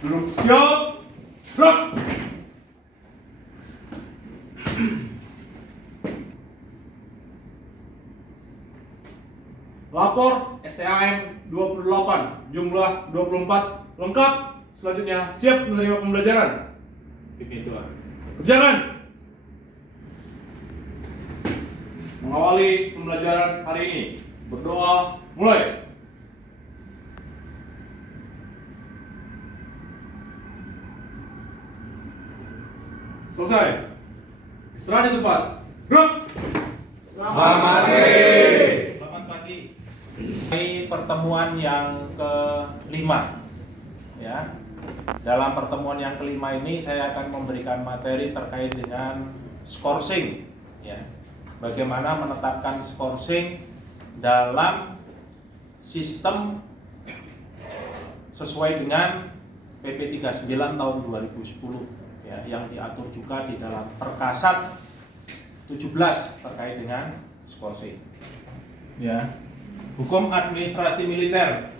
Duduk siap. Gerak. Lapor STAM 28, jumlah 24, lengkap. Selanjutnya siap menerima pembelajaran. PP2. Berjalan. Mengawali pembelajaran hari ini, berdoa mulai. Selesai. Istirahat di tempat. Gerak. Selamat pagi. Selamat pagi. Ini pertemuan yang kelima, ya. Dalam pertemuan yang kelima ini saya akan memberikan materi terkait dengan skorsing, ya. Bagaimana menetapkan skorsing dalam sistem sesuai dengan PP 39 tahun 2010, ya, yang diatur juga di dalam Perkasat 17 terkait dengan skorsing. Ya. Hukum administrasi militer.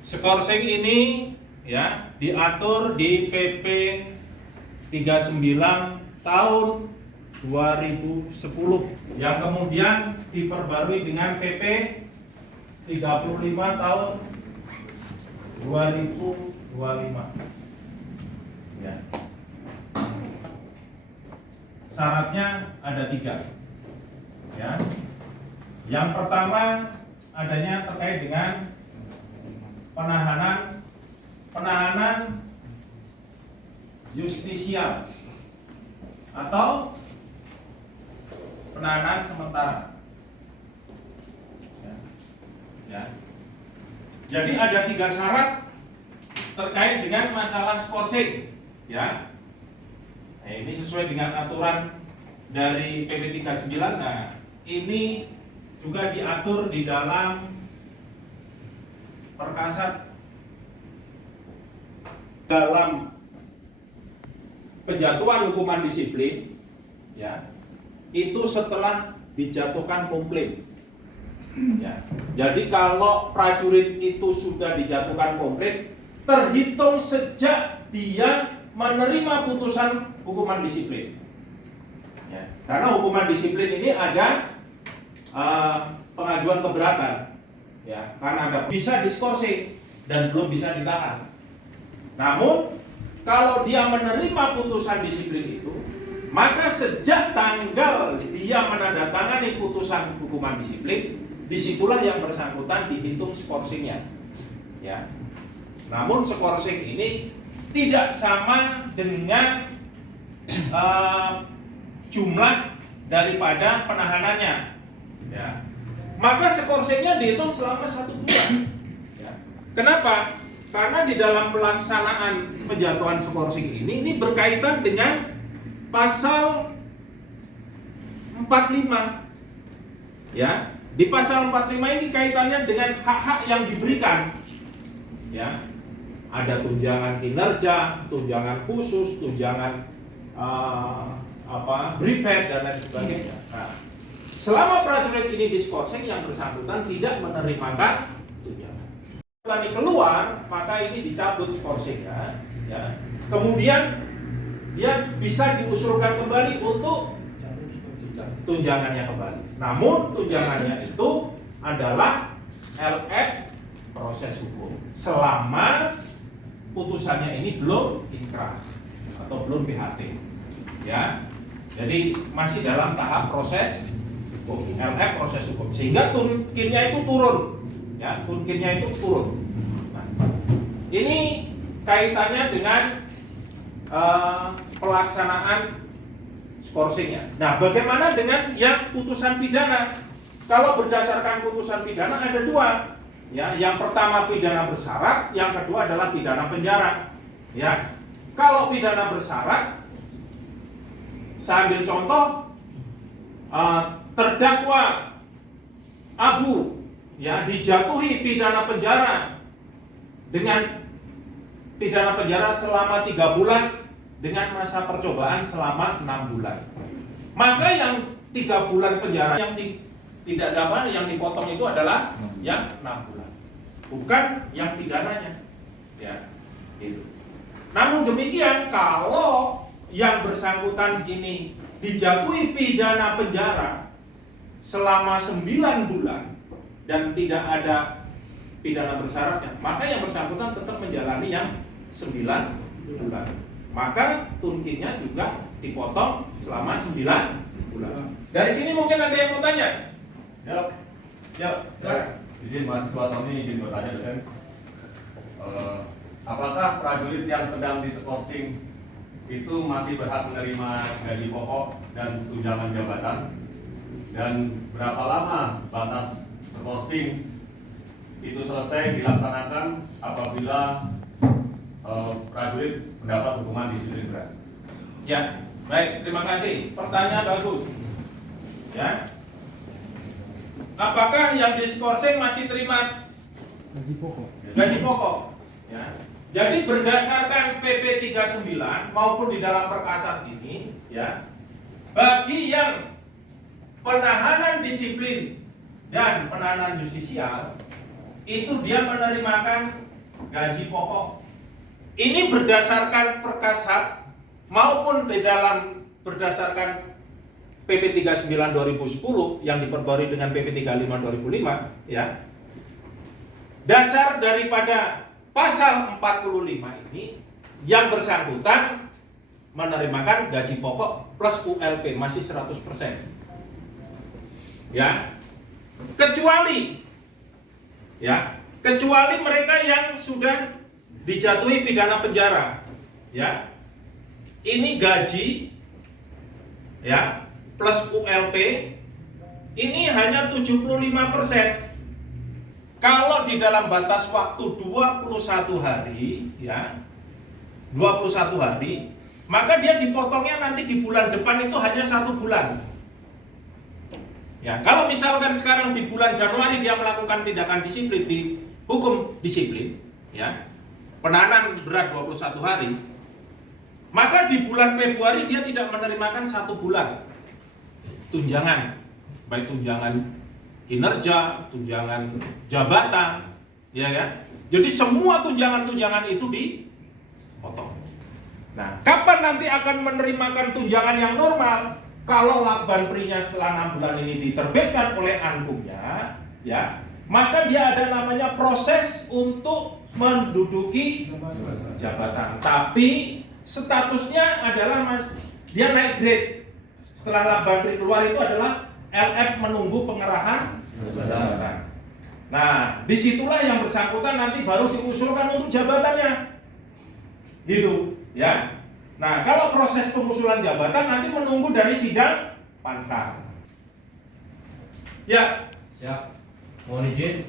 Skorsing ini, ya, diatur di PP 39 tahun 2010 yang kemudian diperbarui dengan PP 35 tahun 2025. Ya. Syaratnya ada 3. Ya. Yang pertama adanya terkait dengan penahanan justisial atau penahanan sementara. Ya. Jadi ada 3 syarat terkait dengan masalah skorsing, ya. Nah, ini sesuai dengan aturan dari PP 39. Nah, ini juga diatur di dalam Perkasat dalam penjatuhan hukuman disiplin, ya, itu setelah dijatuhkan komplain. Ya. Jadi kalau prajurit itu sudah dijatuhkan komplain, terhitung sejak dia menerima putusan hukuman disiplin. Ya. Karena hukuman disiplin ini ada pengajuan keberatan, ya, karena ada bisa diskorsing dan belum bisa ditahan. Namun kalau dia menerima putusan disiplin itu, maka sejak tanggal dia menandatangani putusan hukuman disiplin, disitulah yang bersangkutan dihitung skorsingnya. Ya. Namun skorsing ini tidak sama dengan jumlah daripada penahanannya. Ya. Maka skorsingnya dihitung selama 1 bulan. Ya. Kenapa? Karena di dalam pelaksanaan penjatuhan skorsing ini berkaitan dengan pasal 45. Ya. Di pasal 45 ini kaitannya dengan hak-hak yang diberikan. Ya. Ada tunjangan kinerja, tunjangan khusus, tunjangan brevet dan lain sebagainya. Nah, selama prajurit ini diskorsing, yang bersangkutan tidak menerimakan tunjangan. Setelah ini keluar, maka ini dicabut skorsingnya, ya. Kemudian dia bisa diusulkan kembali untuk tunjangannya kembali. Namun tunjangannya itu adalah LF proses hukum selama putusannya ini belum inkrah atau belum PHT, ya. Jadi masih dalam tahap proses hukum, LF proses hukum, sehingga tunkinnya itu turun, ya, tunkinnya itu turun. Nah, ini kaitannya dengan pelaksanaan skorsingnya. Nah, bagaimana dengan yang putusan pidana? Kalau berdasarkan putusan pidana ada 2. Ya, yang pertama pidana bersyarat, yang kedua adalah pidana penjara. Ya, kalau pidana bersyarat, saya ambil contoh, terdakwa Abu, ya, dijatuhi pidana penjara dengan pidana penjara selama 3 bulan dengan masa percobaan selama 6 bulan. Maka yang 3 bulan penjara yang tidak dapat, yang dipotong itu adalah yang 6 bulan, bukan yang pidananya. Ya. Gitu. Namun demikian, kalau yang bersangkutan ini dijatuhi pidana penjara selama 9 bulan dan tidak ada pidana bersyaratnya, maka yang bersangkutan tetap menjalani yang 9 bulan. Maka tunkinya juga dipotong selama 9 bulan. Dari sini mungkin ada yang mau tanya? Ya. Izin mahasiswa Tony izin bertanya dosen. Apakah prajurit yang sedang diskorsing itu masih berhak menerima gaji pokok dan tunjangan jabatan? Dan berapa lama batas skorsing itu selesai dilaksanakan apabila prajurit mendapat hukuman disiplin berat? Ya, baik, terima kasih. Pertanyaan bagus. Ya. Apakah yang diskorsing masih terima Gaji pokok. gaji pokok? Ya. Jadi berdasarkan PP 39 maupun di dalam perkasat ini, ya, bagi yang penahanan disiplin dan penahanan justisial itu dia menerimakan gaji pokok. Ini berdasarkan perkasat maupun di dalam berdasarkan PP 39 2010 yang diperbarui dengan PP 35 2005, ya. Dasar daripada pasal 45 ini yang bersangkutan menerimakan gaji pokok plus ULP masih 100%. Ya. Kecuali mereka yang sudah dijatuhi pidana penjara. Ya. Ini gaji, ya, plus ULP ini hanya 75%. Kalau di dalam batas waktu 21 hari, ya, 21 hari, maka dia dipotongnya nanti di bulan depan itu hanya 1 bulan. Ya, kalau misalkan sekarang di bulan Januari dia melakukan tindakan disiplin di hukum disiplin, ya, penahanan berat 21 hari, maka di bulan Februari dia tidak menerimakan 1 bulan tunjangan, baik tunjangan kinerja, tunjangan jabatan, ya kan? Jadi semua tunjangan-tunjangan itu dipotong. Nah, kapan nanti akan menerimakan tunjangan yang normal? Kalau lakban prinya setelah 6 bulan ini diterbitkan oleh ankumnya, ya, maka dia ada namanya proses untuk menduduki jabatan. Tapi statusnya adalah dia naik grade. Setelah lakban pri keluar itu adalah LF menunggu pengerahan jabatan. Nah, disitulah yang bersangkutan nanti baru diusulkan untuk jabatannya, gitu, ya. Nah, kalau proses pengusulan jabatan nanti menunggu dari sidang Panka. Ya, Siap. Mohon izin,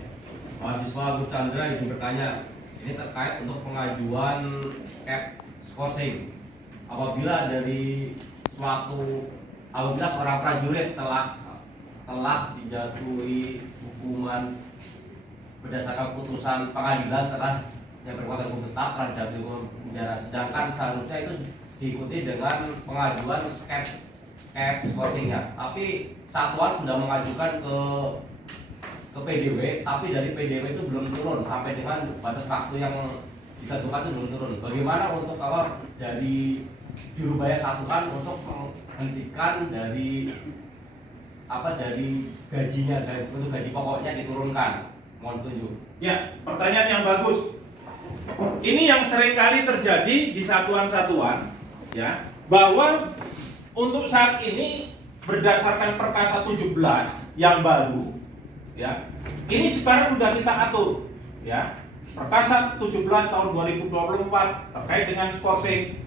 mahasiswa Agus Chandra izin bertanya. Ini terkait untuk pengajuan cap skorsing. Apabila seorang prajurit telah dijatuhi hukuman berdasarkan putusan pengadilan yang berkekuatan hukum tetap telah dijatuhi hukuman penjara, sedangkan seharusnya itu diikuti dengan pengajuan cap skorsingnya. Tapi satuan sudah mengajukan ke PDW, tapi dari PDW itu belum turun sampai dengan batas waktu yang ditentukan itu belum turun. Bagaimana untuk kalau dari jurubaya satuan untuk menghentikan dari gajinya, untuk gaji pokoknya diturunkan? Mohon tunjuk. ya, pertanyaan yang bagus. Ini yang seringkali terjadi di satuan-satuan, ya, bahwa untuk saat ini berdasarkan Perkasa 17 yang baru, ya, ini sekarang sudah kita atur, ya, Perkasa 17 tahun 2024 terkait dengan skorsing,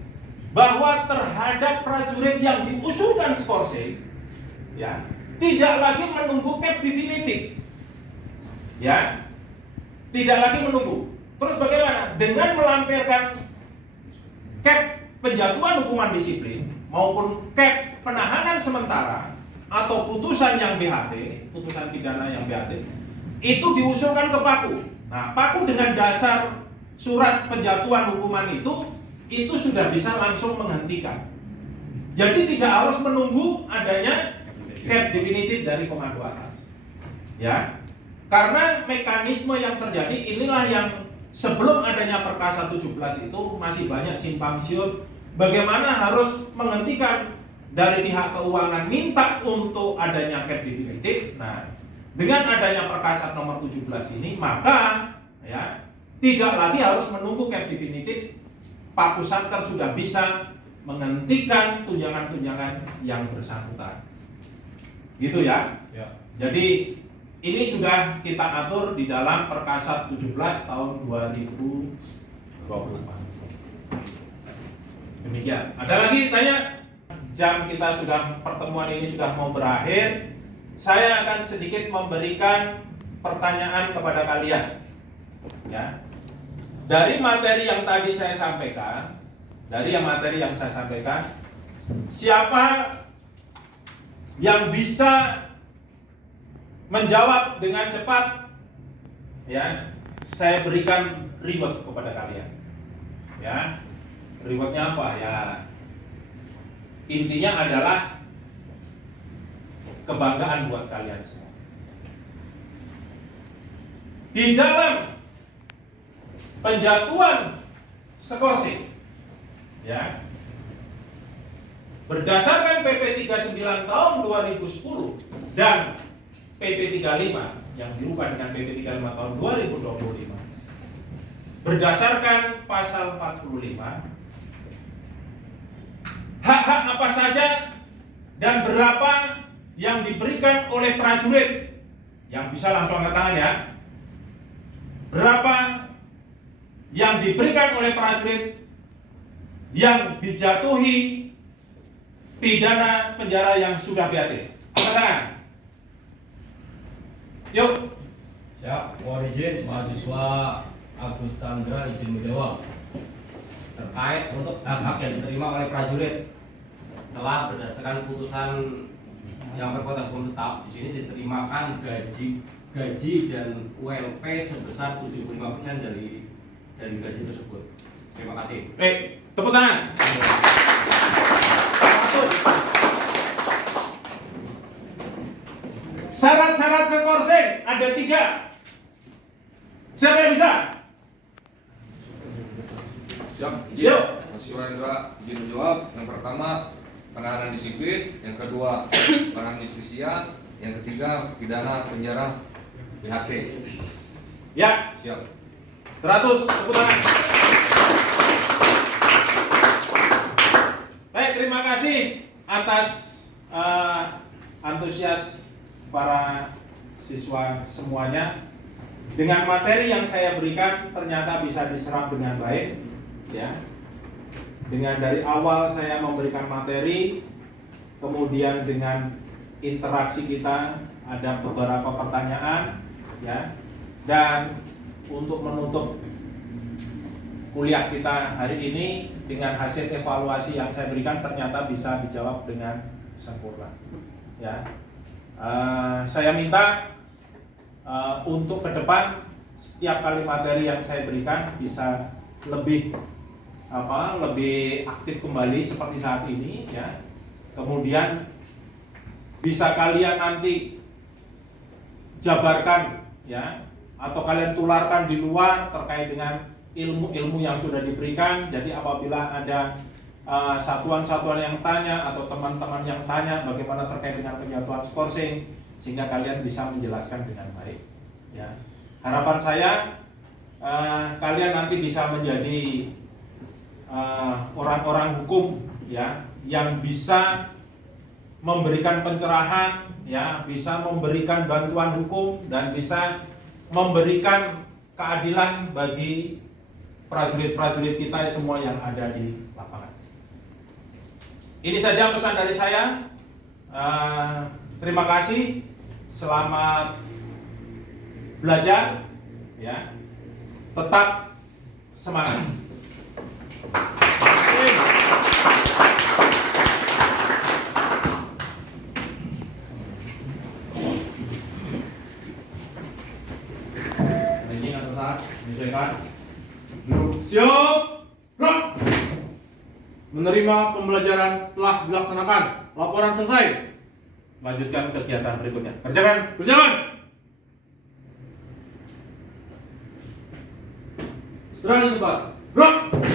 bahwa terhadap prajurit yang diusulkan skorsing, ya, tidak lagi menunggu cap definitif, ya, tidak lagi menunggu. Terus bagaimana? Dengan melampirkan cap penjatuhan hukuman disiplin maupun cap penahanan sementara atau putusan yang BHT, putusan pidana yang BHT, itu diusulkan ke Paku. Nah, Paku dengan dasar surat penjatuhan hukuman itu sudah bisa langsung menghentikan. Jadi tidak harus menunggu adanya cap definitif dari komando atas. Ya. Karena mekanisme yang terjadi inilah yang sebelum adanya Perkasa 17 itu masih banyak simpang siur bagaimana harus menghentikan dari pihak keuangan minta untuk adanya cap definitif. Nah, dengan adanya Perkasa nomor 17 ini maka ya tidak lagi harus menunggu cap definitif. Pak Pusatker sudah bisa menghentikan tunjangan-tunjangan yang bersangkutan. Gitu ya. Jadi ini sudah kita atur di dalam Perkasa 17 tahun 2024. Demikian. Ada lagi tanya? Jam kita sudah, pertemuan ini sudah mau berakhir. Saya akan sedikit memberikan pertanyaan kepada kalian. Ya. Dari materi yang tadi saya sampaikan, siapa yang bisa menjawab dengan cepat, ya, saya berikan reward kepada kalian. Ya, rewardnya apa? Ya, intinya adalah kebanggaan buat kalian semua. Di dalam penjatuhan skorsing, ya, berdasarkan PP 39 tahun 2010 dan PP 35 yang dirubah dengan PP 35 tahun 2025, berdasarkan pasal 45, hak-hak apa saja dan berapa yang diberikan oleh prajurit, yang bisa langsung angkat tangan ya, berapa yang diberikan oleh prajurit yang dijatuhi pidana penjara yang sudah BAT. Angkat tangan. Yuk. Ya, mohon izin mahasiswa Agus Chandra izin menjawab terkait untuk hak-hak yang diterima oleh prajurit setelah berdasarkan putusan yang berkekuatan hukum tetap. Di sini diterimakan gaji dan UMP sebesar 75% dari gaji tersebut. Terima kasih. Baik, tepuk tangan. Syarat-syarat skorsing ada 3. Siapa yang bisa? Siap, izin. Yuk. Mahasiswa Indra izin menjawab. Yang pertama, penahanan disiplin. Yang kedua, penahanan justisia. Yang ketiga, pidana penjara PHT. Ya, Siap. 100, tepuk tangan. Baik, terima kasih atas antusias para siswa semuanya. Dengan materi yang saya berikan ternyata bisa diserap dengan baik, ya. Dengan dari awal saya memberikan materi, kemudian dengan interaksi kita ada beberapa pertanyaan, ya. Dan untuk menutup kuliah kita hari ini dengan hasil evaluasi yang saya berikan ternyata bisa dijawab dengan sempurna, ya. Saya minta untuk ke depan setiap kali materi yang saya berikan bisa lebih aktif kembali seperti saat ini, ya. Kemudian bisa kalian nanti jabarkan, ya, atau kalian tularkan di luar terkait dengan ilmu-ilmu yang sudah diberikan. Jadi apabila ada satuan-satuan yang tanya atau teman-teman yang tanya bagaimana terkait dengan penyatuan skorsing, sehingga kalian bisa menjelaskan dengan baik, ya. Harapan saya kalian nanti bisa menjadi orang-orang hukum, ya, yang bisa memberikan pencerahan, ya, bisa memberikan bantuan hukum dan bisa memberikan keadilan bagi prajurit-prajurit kita semua yang ada di lapangan. Ini saja pesan dari saya. Terima kasih. Selamat belajar, ya. Tetap semangat. Izin atau saat menyesuaikan. Siap. Gerak. Menerima pembelajaran telah dilaksanakan. Laporan selesai. Lanjutkan kegiatan berikutnya. Kerjakan. Berjalan. Istirahat di tempat. Gerak.